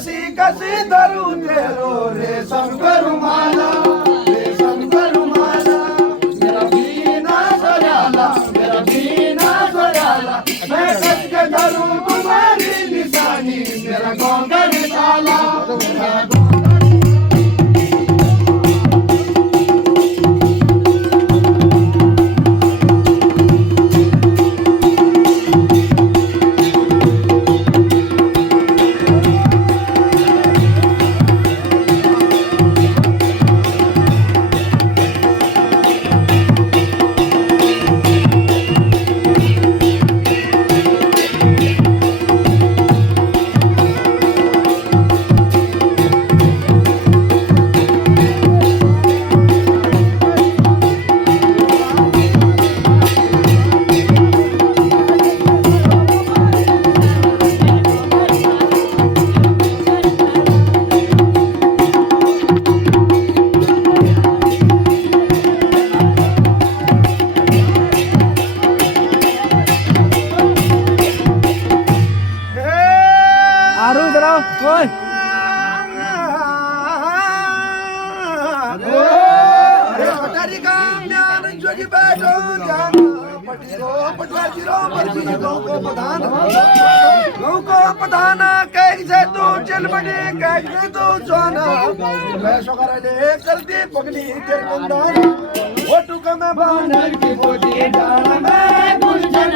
कसी कसी धरू तेरो रेशम करू माला मेरा बीना सोयाला मैं कस के धरू तुम्हारी निशानी मेरा गोंगर काला प्रधान कैसे तू चल बने कैसे तू सोना मैं सोकराले करती पगली तेरे कंदान वो टुका मैं बानर की बोटी डाला मैं गुलशन